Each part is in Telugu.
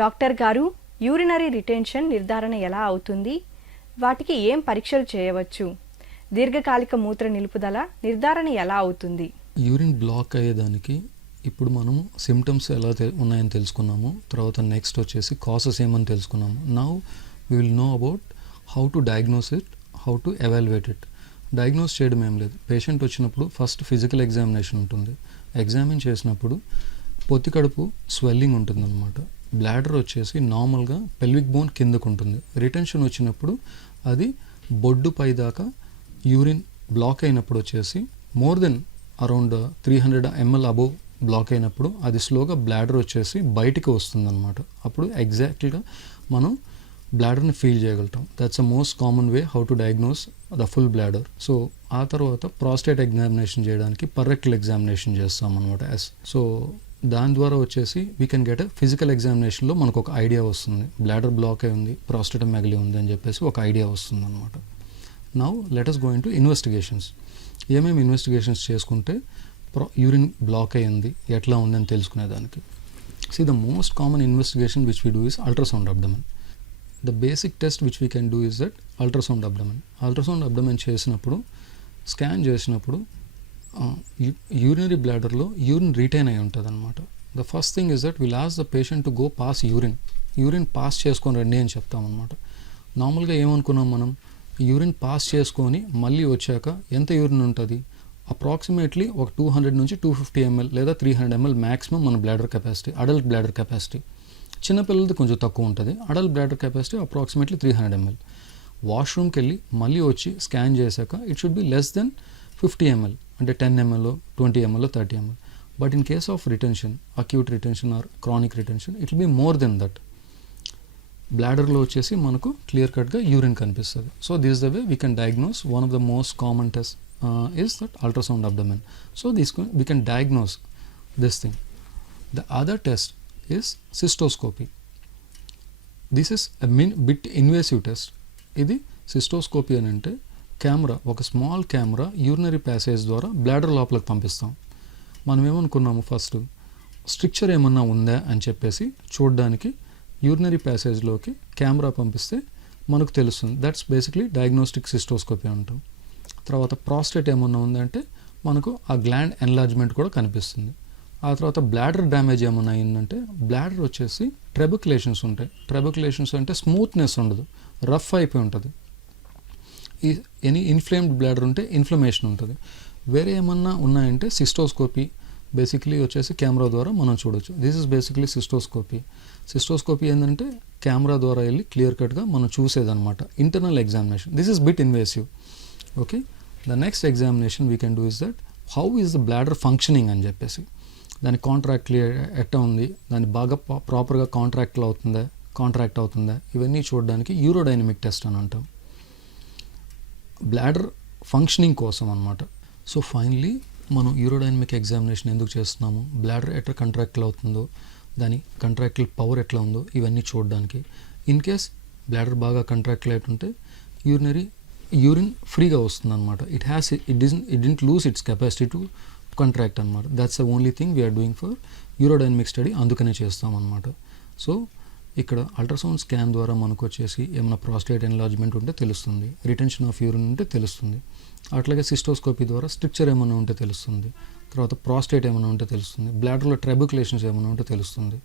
డాక్టర్ గారు యూరినరీ రిటెన్షన్ నిర్ధారణ ఎలా అవుతుంది? వాటికి ఏం పరీక్షలు చేయవచ్చు? దీర్ఘకాలిక మూత్ర నిలుపుదల నిర్ధారణ ఎలా అవుతుంది? యూరిన్ బ్లాక్ అయ్యేదానికి ఇప్పుడు మనము సిమ్టమ్స్ ఎలా ఉన్నాయని తెలుసుకున్నాము. తర్వాత నెక్స్ట్ వచ్చేసి కాసెస్ ఏమని తెలుసుకున్నాము. Now we will know about how to diagnose it how to evaluate it diagnose చేయడం ఏం లేదు. పేషెంట్ వచ్చినప్పుడు ఫస్ట్ ఫిజికల్ ఎగ్జామినేషన్ ఉంటుంది. ఎగ్జామిన్ చేసినప్పుడు పొత్తి కడుపు స్వెల్లింగ్ ఉంటుందన్నమాట. బ్లాడర్ వచ్చేసి నార్మల్గా పెల్విక్ బోన్ కిందకు ఉంటుంది. రిటెన్షన్ వచ్చినప్పుడు అది బొడ్డు పై దాకా యూరిన్ బ్లాక్ అయినప్పుడు వచ్చేసి more than around three hundred ML above block అయినప్పుడు అది స్లోగా బ్లాడర్ వచ్చేసి బయటికి వస్తుందన్నమాట. అప్పుడు ఎగ్జాక్ట్గా మనం బ్లాడర్ని ఫీల్ చేయగలుగుతాం. That's a most common way how to diagnose the full bladder. So ఆ తర్వాత ప్రాస్టేట్ ఎగ్జామినేషన్ చేయడానికి పర్రెక్టల్ ఎగ్జామినేషన్ చేస్తాం అనమాట ఎస్. సో దాని ద్వారా వచ్చేసి వీ కెన్ గెట్ ఫిజికల్ ఎగ్జామినేషన్లో మనకు ఒక ఐడియా వస్తుంది. బ్లాడర్ బ్లాక్ అయి ఉంది ప్రాస్టేట్ మెగలి ఉంది అని చెప్పేసి ఒక ఐడియా వస్తుంది అనమాట now let's going to investigations ఏమేమి ఇన్వెస్టిగేషన్స్ చేసుకుంటే ప్రో యూరిన్ బ్లాక్ అయ్యింది ఎట్లా ఉందని తెలుసుకునేదానికి. See the most common investigation which we do is ultrasound abdomen the basic test which we can do is that ultrasound abdomen ultrasound abdomen చేసినప్పుడు స్కాన్ చేసినప్పుడు యూరినరీ బ్లాడర్లో యూరిన్ రిటైన్ అయి ఉంటుంది అనమాట the first thing is that will ask the patient to go pass urine urine pass చేసుకొని రండి అని చెప్తామన్నమాట. నార్మల్గా ఏమనుకున్నాం మనం? యూరిన్ పాస్ చేసుకొని మళ్ళీ వచ్చాక ఎంత యూరిన్ ఉంటుంది? అప్రాక్సిమేట్లీ ఒక టూ హండ్రెడ్ నుంచి టూ ఫిఫ్టీ ఎంఎల్ లేదా త్రీ హండ్రెడ్ ఎంఎల్ మ్యాక్సిమం మన bladder capacity adult bladder capacity చిన్నపిల్లలది కొంచెం తక్కువ ఉంటుంది. Adult bladder capacity approximately three hundred ML వాష్రూమ్కి వెళ్ళి మళ్ళీ వచ్చి స్కాన్ చేశాక it should be less than fifty ML అంటే ten ML twenty ML thirty ML but in case of retention acute retention or chronic retention it be more than that బ్లాడర్లో వచ్చేసి మనకు క్లియర్ కట్గా యూరిన్ కనిపిస్తుంది. So this the way we can diagnose one of the most common test is that ultrasound abdomen so these we can diagnose this thing the other test is cystoscopy this is a min bit invasive test ఇది సిస్టోస్కోపీ అని అంటే కెమెరా ఒక స్మాల్ కెమెరా యూరినరీ ప్యాసేజ్ ద్వారా బ్లాడర్ లోపలికి పంపిస్తాం. మనం ఏమనుకున్నాము ఫస్ట్? స్ట్రిక్చర్ ఏమన్నా ఉందా అని చెప్పేసి చూడడానికి యూరినరీ ప్యాసేజ్లోకి కెమెరా పంపిస్తే మనకు తెలుస్తుంది. దట్స్ బేసిక్లీ డయాగ్నోస్టిక్ సిస్టోస్కోపీ అంటాం. తర్వాత ప్రాస్టేట్ ఏమన్నా ఉందంటే మనకు ఆ గ్లాండ్ ఎన్లార్జ్మెంట్ కూడా కనిపిస్తుంది. ఆ తర్వాత బ్లాడర్ డ్యామేజ్ ఏమైనా అయిందంటే బ్లాడర్ వచ్చేసి ట్రెబుకులేషన్స్ ఉంటాయి. ట్రెబుకులేషన్స్ అంటే స్మూత్నెస్ ఉండదు. రఫ్ అయిపోయి ఉంటుంది. ఈ ఎనీ ఇన్ఫ్లేమ్డ్ బ్లాడర్ ఉంటే ఇన్ఫ్లమేషన్ ఉంటుంది. వేరే ఏమన్నా ఉన్నాయంటే సిస్టోస్కోపీ బేసిక్లీ వచ్చేసి కెమెరా ద్వారా మనం చూడొచ్చు. This is basically cystoscopy cystoscopy ఏంటంటే కెమెరా ద్వారా వెళ్ళి క్లియర్ కట్గా మనం చూసేదన్నమాట. Internal examination this is bit invasive okay the next examination we can do is that how is the bladder functioning అని చెప్పేసి. దాని కాంట్రాక్ట్ ఎట్ట ఉంది? దాన్ని బాగా ప్రాపర్గా కాంట్రాక్ట్లో అవుతుందా? కాంట్రాక్ట్ అవుతుందా? ఇవన్నీ చూడడానికి యూరోడైనమిక్ టెస్ట్ అని అంటాం. బ్లాడర్ ఫంక్షనింగ్ కోసం అనమాట సో ఫైనలీ మనం యూరోడైనమిక్ ఎగ్జామినేషన్ ఎందుకు చేస్తున్నాము? బ్లాడర్ ఎట్లా కంట్రాక్ట్లు అవుతుందో దాని కంట్రాక్టుల పవర్ ఎట్లా ఉందో ఇవన్నీ చూడడానికి. ఇన్ కేస్ బ్లాడర్ బాగా కంట్రాక్ట్లు ఉంటే యూరినరీ యూరిన్ ఫ్రీగా వస్తుంది అనమాట it has it is it didn't lose its capacity to contract అనమాట that's the only thing we're doing for urodynamic study అందుకనే చేస్తాం అనమాట సో ఇక్కడ అల్ట్రాసౌండ్ స్కాన్ ద్వారా మనకు వచ్చేసి ఏమైనా ప్రాస్టేట్ ఎన్లాజ్మెంట్ ఉంటే తెలుస్తుంది. రిటెన్షన్ ఆఫ్ యూరిన్ ఉంటే తెలుస్తుంది. అట్లాగే సిస్టోస్కోపీ ద్వారా స్ట్రిక్చర్ ఏమైనా ఉంటే తెలుస్తుంది. తర్వాత ప్రాస్టేట్ ఏమైనా ఉంటే తెలుస్తుంది. బ్లాడర్లో ట్రెబుకులేషన్స్ ఏమైనా ఉంటే తెలుస్తుంది.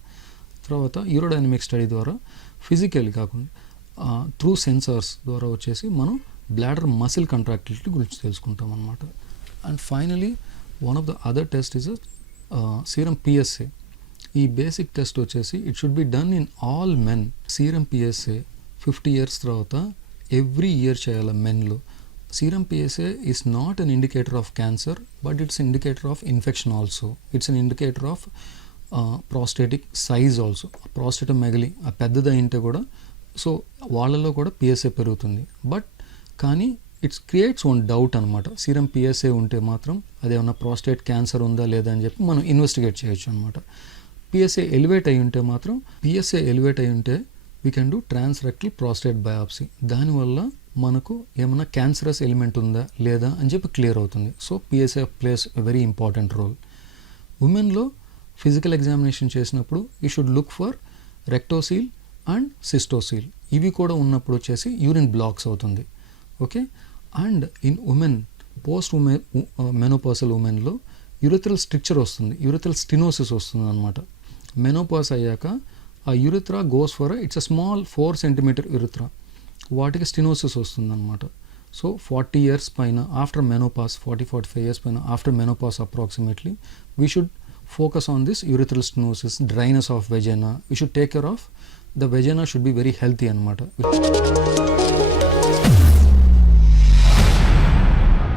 తర్వాత యూరోడైనమిక్ స్టడీ ద్వారా ఫిజికల్ కాకుండా త్రూ సెన్సార్స్ ద్వారా వచ్చేసి మనం బ్లాడర్ మసిల్ కంట్రాక్టిలిటీ గురించి తెలుసుకుంటాం అనమాట and finally one of the other test is serum PSA ఈ బేసిక్ టెస్ట్ వచ్చేసి it should be done in all men serum PSA fifty years తర్వాత ఎవ్రీ ఇయర్ చేయాలి మెన్లో serum PSA is not an indicator of cancer but it's indicator of infection also it's an indicator of prostatic size also prostatomegaly ఆ పెద్దది అయింటే కూడా సో వాళ్ళలో కూడా పిఎస్ఏ పెరుగుతుంది. బట్ కానీ ఇట్స్ క్రియేట్స్ వన్ డౌట్ అనమాట సీరం పిఎస్ఏ ఉంటే మాత్రం అదేమన్నా ప్రాస్టేట్ క్యాన్సర్ ఉందా లేదా అని చెప్పి మనం ఇన్వెస్టిగేట్ చేయొచ్చు అనమాట పిఎస్ఏ ఎలివేట్ అయి ఉంటే మాత్రం పిఎస్ఏ ఎలివేట్ అయి ఉంటే we can do transrectal prostate biopsy దానివల్ల మనకు ఏమైనా క్యాన్సరస్ ఎలిమెంట్ ఉందా లేదా అని చెప్పి క్లియర్ అవుతుంది. So PSA plays very important role ఉమెన్లో physical examination చేసినప్పుడు you should look for rectocele and cystocele ఇవి కూడా ఉన్నప్పుడు వచ్చేసి యూరిన్ బ్లాక్స్ అవుతుంది. Okay? And in women post women menopausal ఉమెన్లో urethral stricture వస్తుంది. యూరిథ్రల్ స్టినోసిస్ వస్తుంది అనమాట మెనోపాస్ అయ్యాక ఆ urethra goes for it's a small four centimeter urethra. వాటికి స్టినోసిస్ వస్తుంది అనమాట సో ఫార్టీ ఇయర్స్ పైన after menopause forty forty five years పైన after menopause approximately we should focus on this urethral stenosis dryness of vagina. We should take care of the vagina should be very healthy అనమాట